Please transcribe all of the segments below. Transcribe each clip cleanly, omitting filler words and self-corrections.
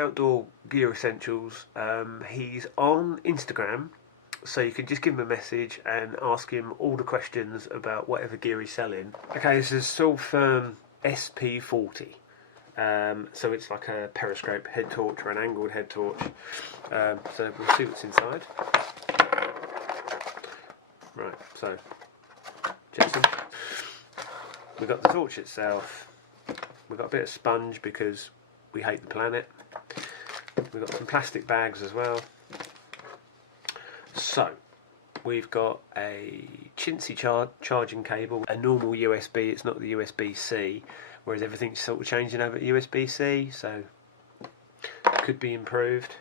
Outdoor Gear Essentials. He's on Instagram, so you can just give him a message and ask him all the questions about whatever gear he's selling. Okay, this is Sofirn sp40. So it's like a periscope head torch or an angled head torch. So we'll see what's inside. Right, so Jetson. We've got the torch itself. We've got a bit of sponge because we hate the planet. We've got some plastic bags as well. So we've got a chintzy charging cable, a normal USB. It's not the USB-C, whereas everything's sort of changing over to USB-C, so it could be improved.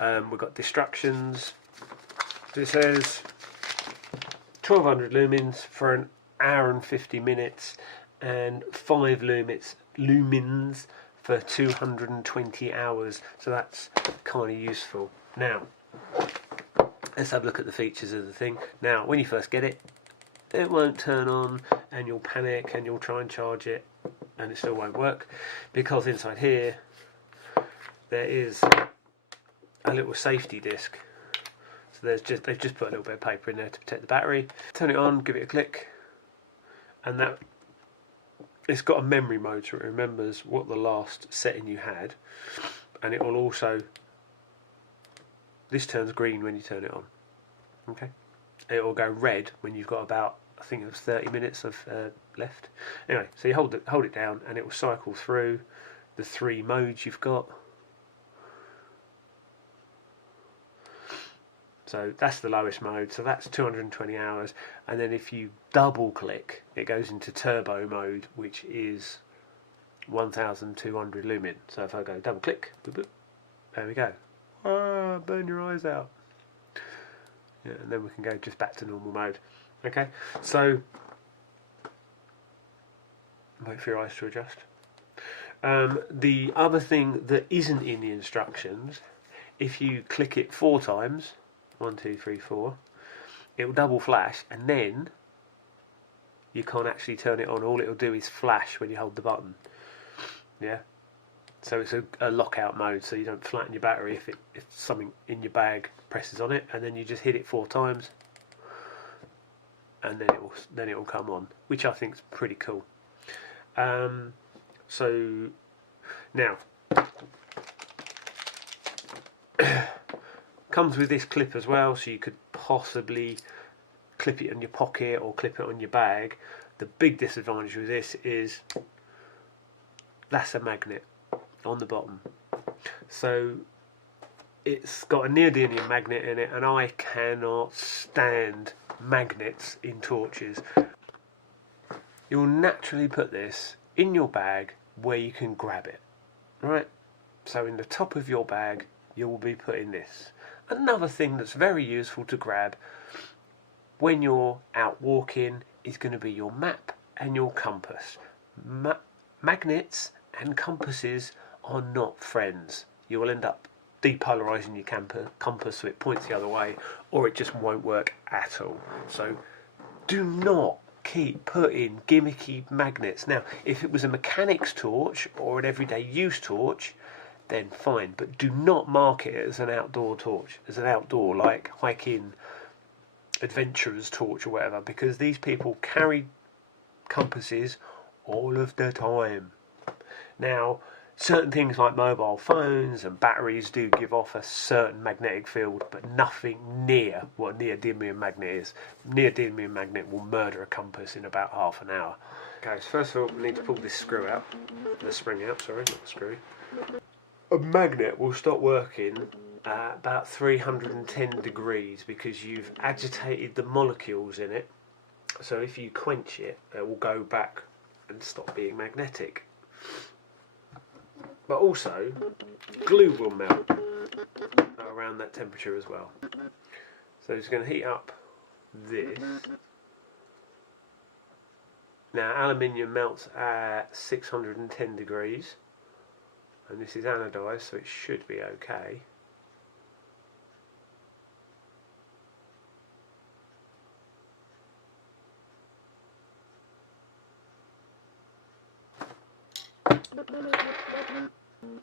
We've got distractions. This says 1200 lumens for an hour and 50 minutes and 5 lumens for 220 hours, so that's kind of useful. Now let's have a look at the features of the thing. Now when you first get it, it won't turn on and you'll panic and you'll try and charge it and it still won't work, because inside here there is a little safety disc. So they've just put a little bit of paper in there to protect the battery. Turn it on, give it a click, and that it's got a memory mode, so it remembers what the last setting you had, and it will also, this turns green when you turn it on. Okay, it will go red when you've got about, I think it was 30 minutes of left. Anyway, so you hold it down and it will cycle through the 3 modes you've got. So that's the lowest mode, so that's 220 hours, and then if you double click it goes into turbo mode, which is 1200 lumen. So if I go double click, boop, boop, there we go. Ah, burn your eyes out. Yeah, and then we can go just back to normal mode. Okay, so wait for your eyes to adjust. The other thing that isn't in the instructions, if you click it 4 times, 1, 2, 3, 4, it will double flash, and then you can't actually turn it on. All it will do is flash when you hold the button. Yeah, so it's a lockout mode, so you don't flatten your battery if something in your bag presses on it, and then you just hit it 4 times, and then it will come on, which I think is pretty cool. So now comes with this clip as well, so you could possibly clip it in your pocket or clip it on your bag. The big disadvantage with this is that's a magnet on the bottom, so it's got a neodymium magnet in it, and I cannot stand magnets in torches. You'll naturally put this in your bag where you can grab it, right? So in the top of your bag you will be putting this. Another thing that's very useful to grab when you're out walking is going to be your map and your compass. Magnets and compasses are not friends. You will end up depolarising your compass so it points the other way, or it just won't work at all. So do not keep putting gimmicky magnets. Now, if it was a mechanic's torch or an everyday use torch, then fine, but do not mark it as an outdoor torch, as an outdoor, like hiking adventurer's torch or whatever, because these people carry compasses all of the time. Now, certain things like mobile phones and batteries do give off a certain magnetic field, but nothing near what a neodymium magnet is. Neodymium magnet will murder a compass in about half an hour. Okay, so first of all we need to pull this screw out, the spring out, sorry, not the screw. A magnet will stop working at about 310 degrees because you've agitated the molecules in it. So if you quench it, it will go back and stop being magnetic. But also, glue will melt around that temperature as well. So it's going to heat up this. Now aluminium melts at 610 degrees. And this is anodised, so it should be okay.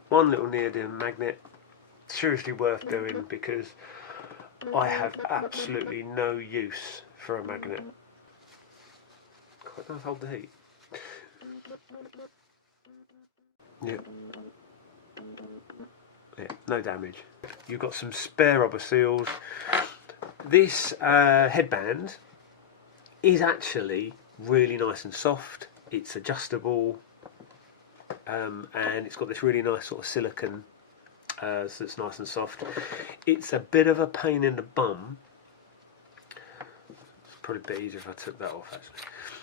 One little neodymium magnet, seriously worth doing because I have absolutely no use for a magnet. Quite nice, hold the heat. Yeah. Yeah, no damage. You've got some spare rubber seals. This headband is actually really nice and soft. It's adjustable, and it's got this really nice sort of silicone, so it's nice and soft. It's a bit of a pain in the bum. It's probably a bit easier if I took that off actually.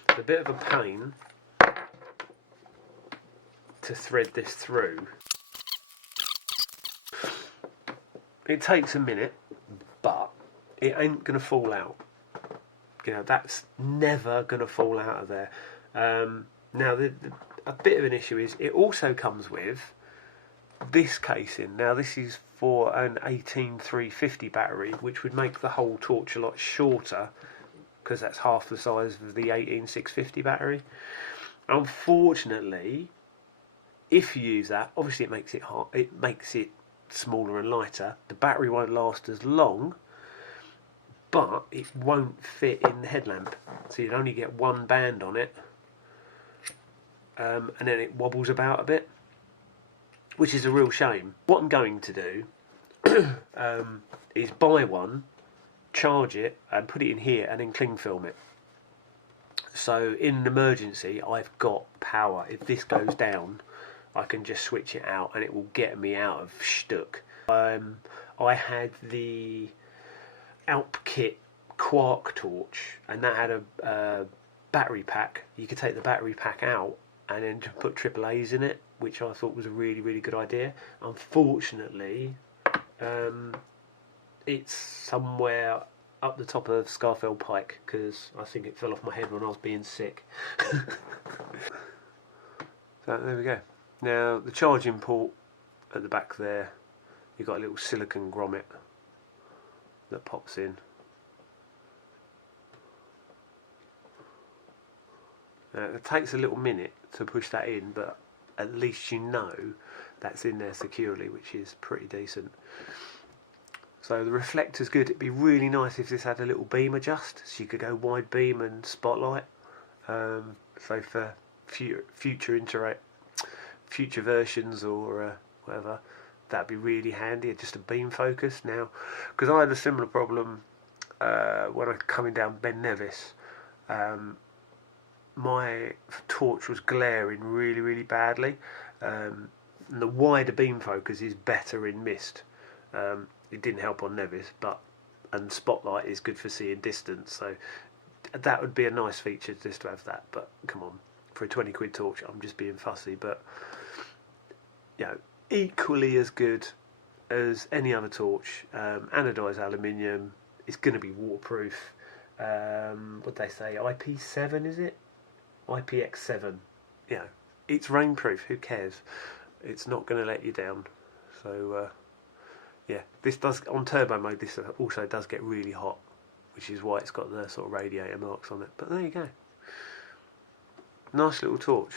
It's a bit of a pain to thread this through. It takes a minute, but it ain't going to fall out. You know, that's never going to fall out of there. Now, a bit of an issue is it also comes with this casing. Now, this is for an 18350 battery, which would make the whole torch a lot shorter because that's half the size of the 18650 battery. Unfortunately, if you use that, obviously it makes it hot. It makes it smaller and lighter. The battery won't last as long, but it won't fit in the headlamp, so you'd only get one band on it, and then it wobbles about a bit, which is a real shame. What I'm going to do is buy one, charge it and put it in here and then cling film it, so in an emergency I've got power. If this goes down, I can just switch it out and it will get me out of stuck. I had the Alp Kit Quark torch, and that had a battery pack. You could take the battery pack out and then put AAA's in it, which I thought was a really, really good idea. Unfortunately, it's somewhere up the top of Scarfell Pike because I think it fell off my head when I was being sick. So there we go. Now the charging port at the back there, you've got a little silicone grommet that pops in. It takes a little minute to push that in, but at least you know that's in there securely, which is pretty decent. So the reflector's good. It'd be really nice if this had a little beam adjust, so you could go wide beam and spotlight. So for future versions or whatever, that'd be really handy. Just a beam focus now, because I had a similar problem when I was coming down Ben Nevis. My torch was glaring really, really badly. And the wider beam focus is better in mist. It didn't help on Nevis, and spotlight is good for seeing distance, so that would be a nice feature just to have that. But come on, for a 20 quid torch, I'm just being fussy. But you know, equally as good as any other torch. Anodised aluminium. It's going to be waterproof. What they say, IP7 is it? IPX7. You know, it's rainproof. Who cares? It's not going to let you down. So yeah, this does, on turbo mode, this also does get really hot, which is why it's got the sort of radiator marks on it. But there you go. Nice little torch.